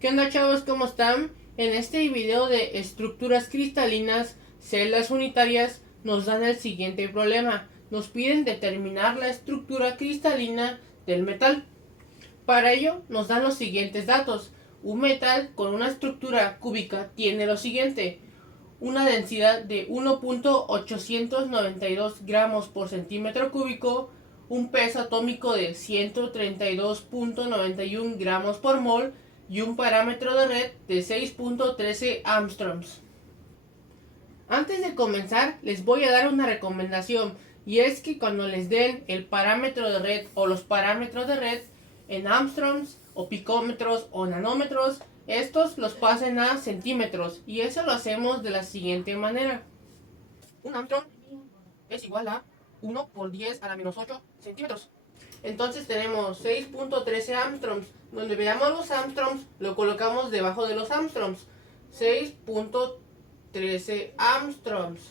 ¿Qué onda, chavos? ¿Cómo están? En este video de estructuras cristalinas, celdas unitarias, nos dan el siguiente problema. Nos piden determinar la estructura cristalina del metal. Para ello, nos dan los siguientes datos. Un metal con una estructura cúbica tiene lo siguiente: una densidad de 1.892 gramos por centímetro cúbico, un peso atómico de 132.91 gramos por mol y un parámetro de red de 6.13 Armstrongs. Antes de comenzar, les voy a dar una recomendación, y es que cuando les den el parámetro de red o los parámetros de red en Armstrongs o picómetros o nanómetros, estos los pasen a centímetros, y eso lo hacemos de la siguiente manera. Un Armstrong es igual a 1 por 10 a la menos 8 centímetros. Entonces tenemos 6.13 Armstrongs. Donde veamos los Armstrongs, lo colocamos debajo de los Armstrongs. 6.13 Armstrongs.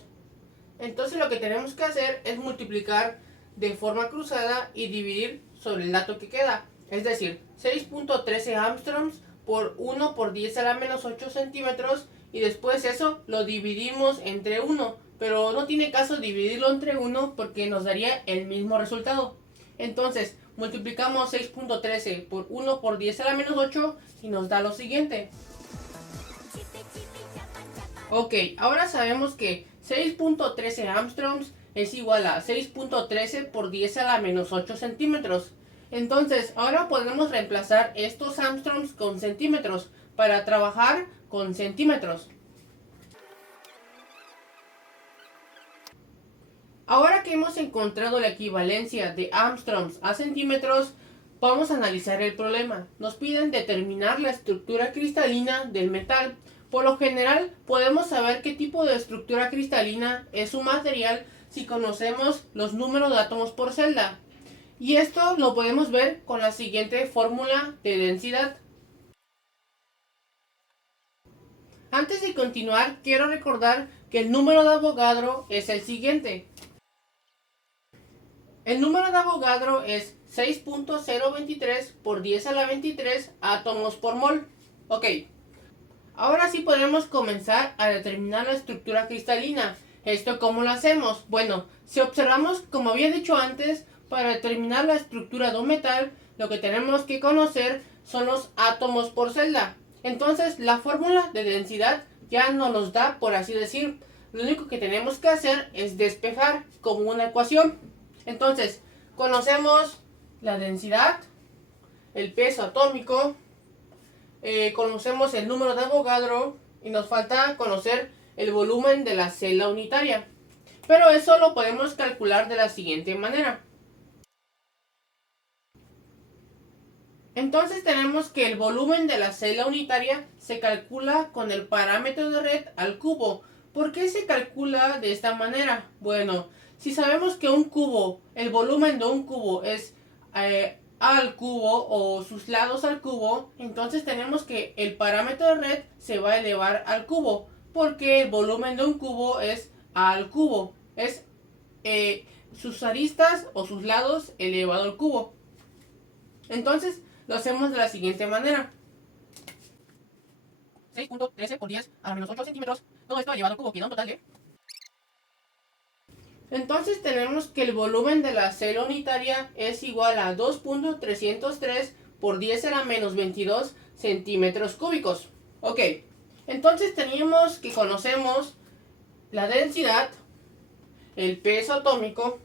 Entonces lo que tenemos que hacer es multiplicar de forma cruzada y dividir sobre el dato que queda. Es decir, 6.13 Armstrongs por 1 por 10 a la menos 8 centímetros, y después eso lo dividimos entre 1, pero no tiene caso dividirlo entre 1 porque nos daría el mismo resultado. Entonces multiplicamos 6.13 por 1 por 10 a la menos 8 y nos da lo siguiente. Ok, ahora sabemos que 6.13 Armstrongs es igual a 6.13 por 10 a la menos 8 centímetros. Entonces, ahora podemos reemplazar estos Armstrongs con centímetros para trabajar con centímetros. Ahora que hemos encontrado la equivalencia de Armstrongs a centímetros, vamos a analizar el problema. Nos piden determinar la estructura cristalina del metal. Por lo general, podemos saber qué tipo de estructura cristalina es un material si conocemos los números de átomos por celda. Y esto lo podemos ver con la siguiente fórmula de densidad. Antes de continuar, quiero recordar que el número de Avogadro es el siguiente. El número de Avogadro es 6.023 por 10 a la 23 átomos por mol. Ok, ahora sí podemos comenzar a determinar la estructura cristalina. ¿Esto cómo lo hacemos? Bueno, si observamos, como había dicho antes, para determinar la estructura de un metal, lo que tenemos que conocer son los átomos por celda. Entonces, la fórmula de densidad ya nos los da, por así decir. Lo único que tenemos que hacer es despejar como una ecuación. Entonces, conocemos la densidad, el peso atómico, conocemos el número de Avogadro y nos falta conocer el volumen de la celda unitaria. Pero eso lo podemos calcular de la siguiente manera. Entonces tenemos que el volumen de la celda unitaria se calcula con el parámetro de red al cubo. ¿Por qué se calcula de esta manera? Bueno, si sabemos que un cubo, el volumen de un cubo es A al cubo o sus lados al cubo, entonces tenemos que el parámetro de red se va a elevar al cubo, porque el volumen de un cubo es A al cubo, es sus aristas o sus lados elevado al cubo. Entonces lo hacemos de la siguiente manera: 6.13 por 10 a la menos 8 centímetros. Todo esto elevado al cubo, que da un total de... Entonces tenemos que el volumen de la celda unitaria es igual a 2.303 por 10 a la menos 22 centímetros cúbicos. Ok, entonces tenemos que conocemos la densidad, el peso atómico,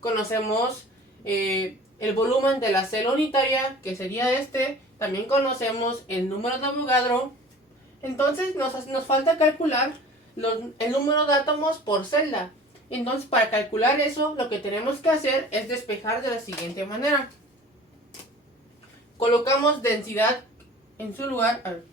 conocemos el volumen de la celda unitaria, que sería este, también conocemos el número de Avogadro. Entonces nos falta calcular el número de átomos por celda. Entonces, para calcular eso, lo que tenemos que hacer es despejar de la siguiente manera. Colocamos densidad en su lugar. A ver.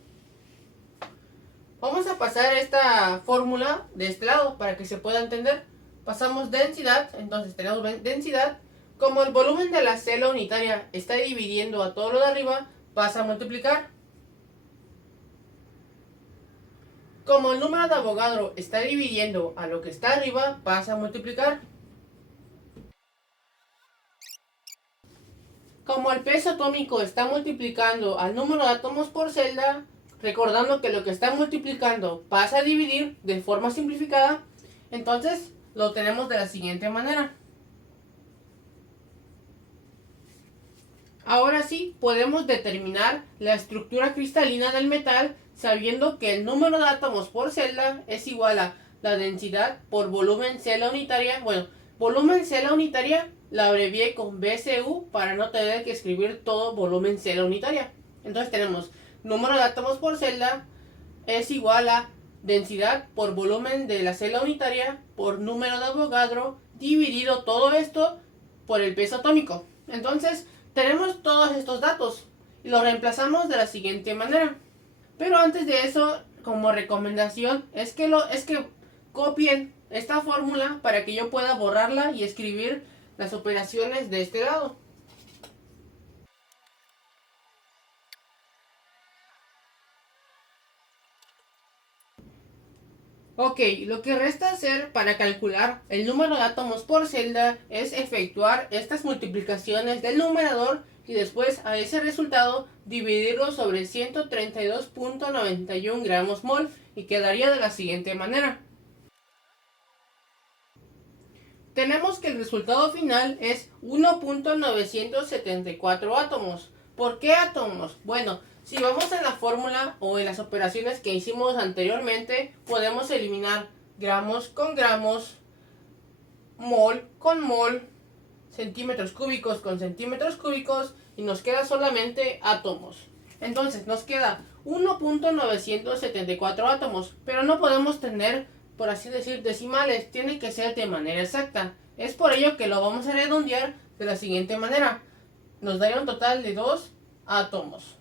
Vamos a pasar esta fórmula de este lado para que se pueda entender. Pasamos densidad, entonces tenemos densidad. Como el volumen de la celda unitaria está dividiendo a todo lo de arriba, pasa a multiplicar. Como el número de Avogadro está dividiendo a lo que está arriba, pasa a multiplicar. Como el peso atómico está multiplicando al número de átomos por celda, recordando que lo que está multiplicando pasa a dividir de forma simplificada, entonces lo tenemos de la siguiente manera. Ahora sí, podemos determinar la estructura cristalina del metal sabiendo que el número de átomos por celda es igual a la densidad por volumen celda unitaria. Bueno, volumen celda unitaria la abrevié con BCU para no tener que escribir todo volumen celda unitaria. Entonces tenemos número de átomos por celda es igual a densidad por volumen de la celda unitaria por número de Avogadro dividido todo esto por el peso atómico. Entonces tenemos todos estos datos y los reemplazamos de la siguiente manera. Pero antes de eso, como recomendación, es que copien esta fórmula para que yo pueda borrarla y escribir las operaciones de este lado. Ok, lo que resta hacer para calcular el número de átomos por celda es efectuar estas multiplicaciones del numerador y después a ese resultado dividirlo sobre 132.91 gramos mol y quedaría de la siguiente manera. Tenemos que el resultado final es 1.974 átomos. ¿Por qué átomos? Bueno, si vamos en la fórmula o en las operaciones que hicimos anteriormente, podemos eliminar gramos con gramos, mol con mol, centímetros cúbicos con centímetros cúbicos y nos queda solamente átomos. Entonces nos queda 1.974 átomos, pero no podemos tener, por así decir, decimales, tiene que ser de manera exacta. Es por ello que lo vamos a redondear de la siguiente manera. Nos daría un total de 2 átomos.